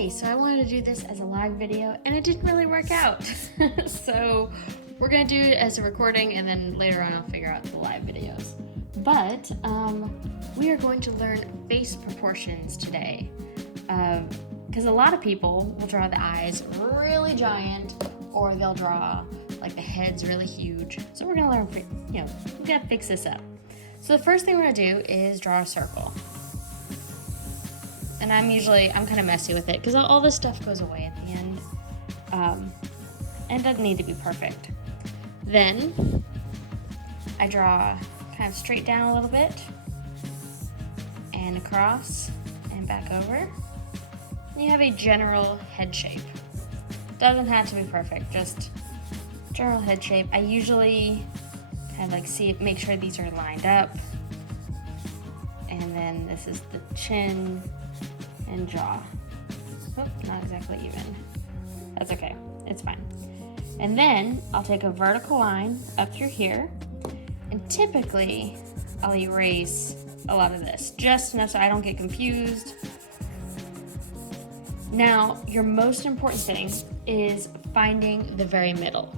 Hi, so I wanted to do this as a live video and it didn't really work out. So we're gonna do it as a recording and then later on I'll figure out the live videos. But we are going to learn face proportions today. Because a lot of people will draw the eyes really giant or they'll draw like the head's really huge. So we're gonna learn, we gotta fix this up. So the first thing we're gonna do is draw a circle. And I'm kind of messy with it because all this stuff goes away at the end. And it doesn't need to be perfect. Then I draw kind of straight down a little bit and across and back over. And you have a general head shape. Doesn't have to be perfect, just general head shape. I usually kind of like make sure these are lined up. And then this is the chin and jaw. Oh, not exactly even. That's okay, it's fine. And then I'll take a vertical line up through here, and typically I'll erase a lot of this, just enough so I don't get confused. Now, your most important thing is finding the very middle.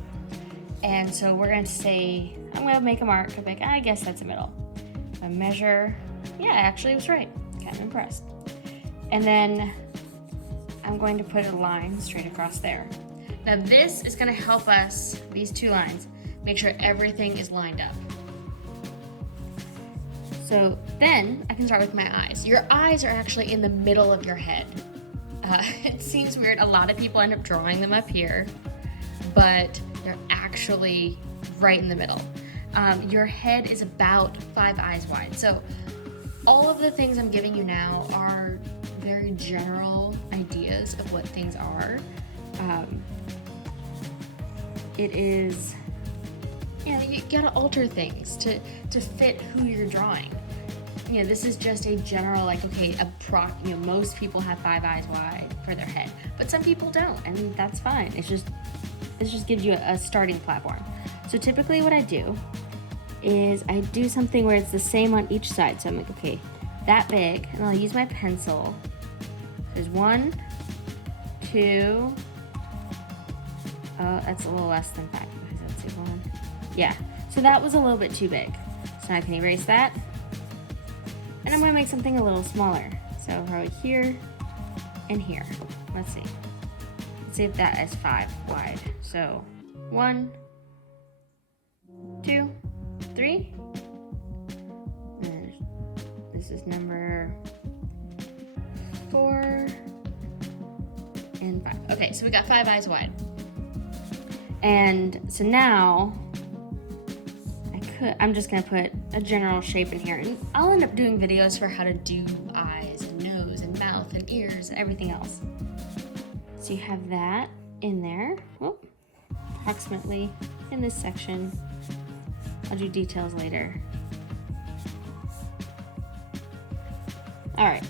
And so we're going to say, I'm going to make a mark. I'm like, I guess that's a middle. I measure. Yeah, actually it was right. Kind of impressed. And then I'm going to put a line straight across there. Now this is going to help us, these two lines, make sure everything is lined up. So then I can start with my eyes. Your eyes are actually in the middle of your head. It seems weird. A lot of people end up drawing them up here, but they're actually right in the middle. Your head is about 5 eyes wide. So all of the things I'm giving you now are very general ideas of what things are. It is, you gotta alter things to fit who you're drawing. This is just a general, like, okay, most people have 5 eyes wide for their head, but some people don't, and that's fine. It just gives you a starting platform. So typically what I do is I do something where it's the same on each side. So I'm like, okay, that big, and I'll use my pencil. There's 1, 2, that's a little less than 5. Let's see, 1. Yeah, so that was a little bit too big. So now I can erase that. And I'm gonna make something a little smaller. So probably here and here. Let's see. Let's see if that is 5 wide. So 1, 2, 3. And this is number 4 and 5. Okay, so we got 5 eyes wide. And so now I'm just gonna put a general shape in here, and I'll end up doing videos for how to do eyes and nose and mouth and ears and everything else. So you have that in there. Approximately in this section. I'll do details later. All right,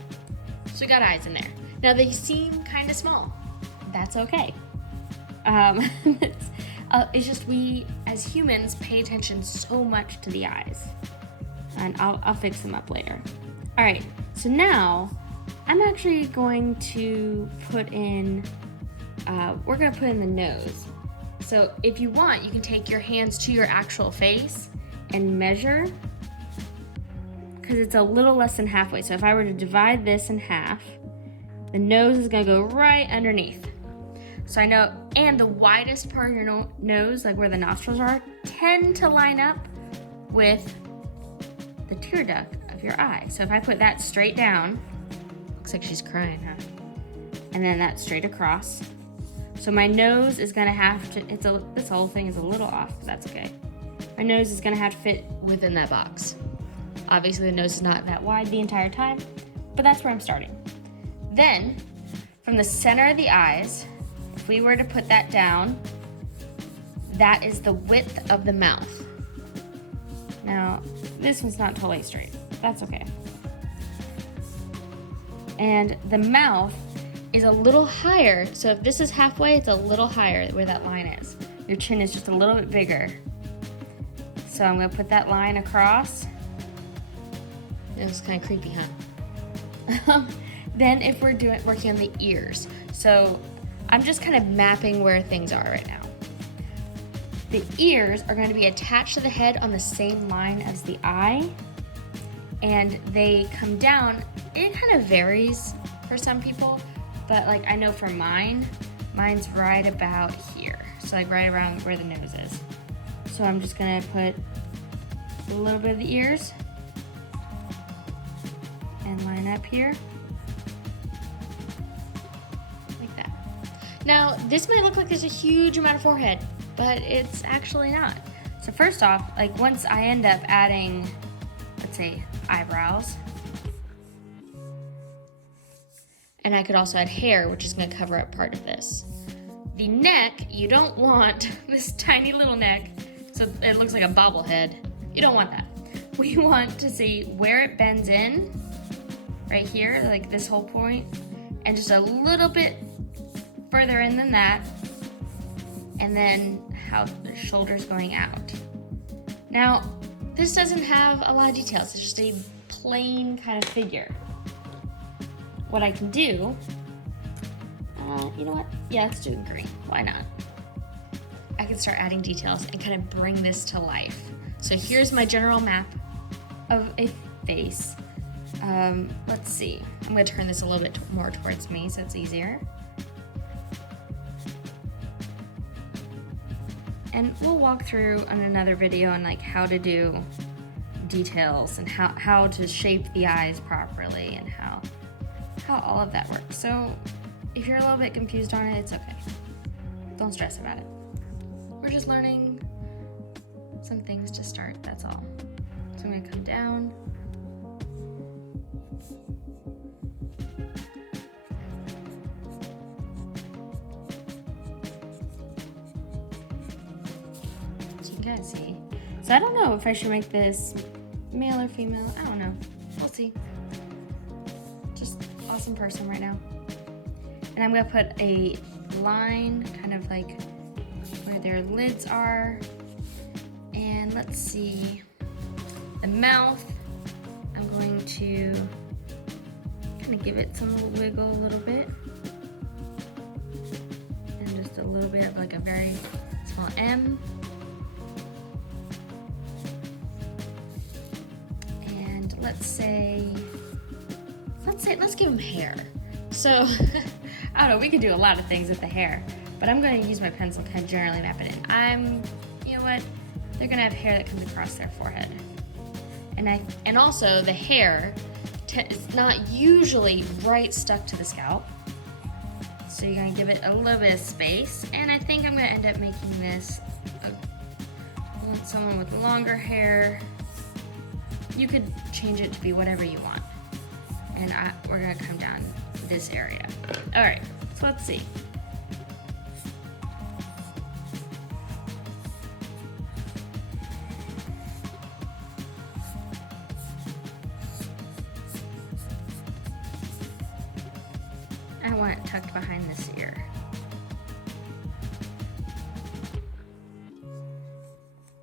so we got eyes in there. Now they seem kind of small. That's okay. It's just we, as humans, pay attention so much to the eyes. And I'll fix them up later. All right, so now I'm actually going to put in, we're gonna put in the nose. So if you want, you can take your hands to your actual face and measure, because it's a little less than halfway. So if I were to divide this in half, the nose is gonna go right underneath. So I know, and the widest part of your nose, like where the nostrils are, tend to line up with the tear duct of your eye. So if I put that straight down, looks like she's crying, huh? And then that straight across. So my nose is gonna have to, this whole thing is a little off, but that's okay. My nose is gonna have to fit within that box. Obviously the nose is not that wide the entire time, but that's where I'm starting. Then, from the center of the eyes, if we were to put that down, that is the width of the mouth. Now, this one's not totally straight. That's okay. And the mouth is a little higher. So if this is halfway, it's a little higher where that line is. Your chin is just a little bit bigger. So I'm gonna put that line across. It was kind of creepy, huh? Then if we're working on the ears, so I'm just kind of mapping where things are right now. The ears are going to be attached to the head on the same line as the eye, and they come down. It kind of varies for some people, but like I know for mine's right about here, so like right around where the nose is. So I'm just going to put a little bit of the ears and line up here. Like that. Now, this might look like there's a huge amount of forehead, but it's actually not. So first off, like once I end up adding, let's say, eyebrows, and I could also add hair, which is going to cover up part of this. The neck, you don't want this tiny little neck, so it looks like a bobblehead. You don't want that. We want to see where it bends in, right here, like this whole point, and just a little bit further in than that, and then how the shoulder's going out. Now, this doesn't have a lot of details. It's just a plain kind of figure. What I can do, you know what? Yeah, let's do it in green. Why not? I can start adding details and kind of bring this to life. So here's my general map of a face. Let's see. I'm going to turn this a little bit more towards me so it's easier. And we'll walk through on another video on like how to do details and how to shape the eyes properly and how all of that works. So if you're a little bit confused on it, it's okay. Don't stress about it. We're just learning some things to start, that's all. So I'm gonna come down. So you guys see. So I don't know if I should make this male or female. I don't know. We'll see. Just awesome person right now. And I'm gonna put a line kind of like where their lids are. And let's see, the mouth, I'm going to kind of give it some little wiggle a little bit. And just a little bit of like a very small M. And let's give him hair. So, I don't know, we could do a lot of things with the hair, but I'm going to use my pencil kind of generally map it in. You know what? They're going to have hair that comes across their forehead. And also the hair is not usually right stuck to the scalp. So you're going to give it a little bit of space. And I think I'm going to end up making this someone with longer hair. You could change it to be whatever you want. And we're going to come down this area. All right, so let's see. I want it tucked behind this ear.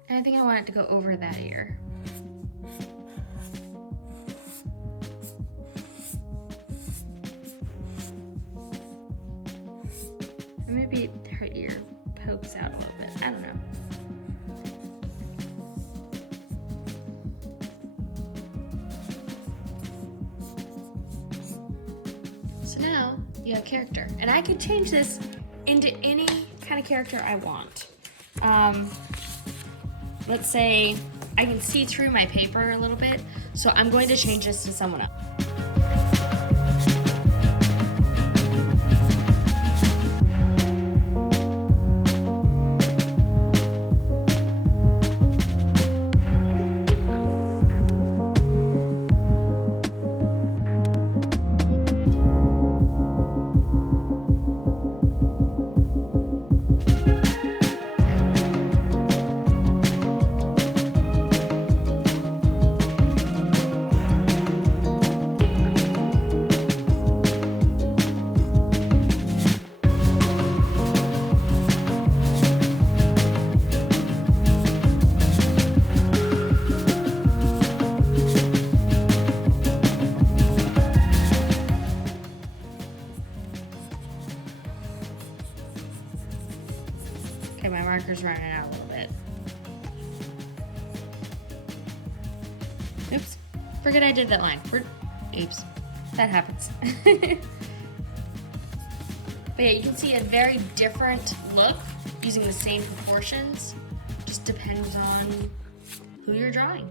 And I think I want it to go over that ear. And maybe her ear pokes out a little bit. I don't know. So now you have character. And I could change this into any kind of character I want. Let's say I can see through my paper a little bit, so I'm going to change this to someone else. Okay, my marker's running out a little bit. Oops. Forget I did that line. Oops. That happens. But yeah, you can see a very different look using the same proportions. Just depends on who you're drawing.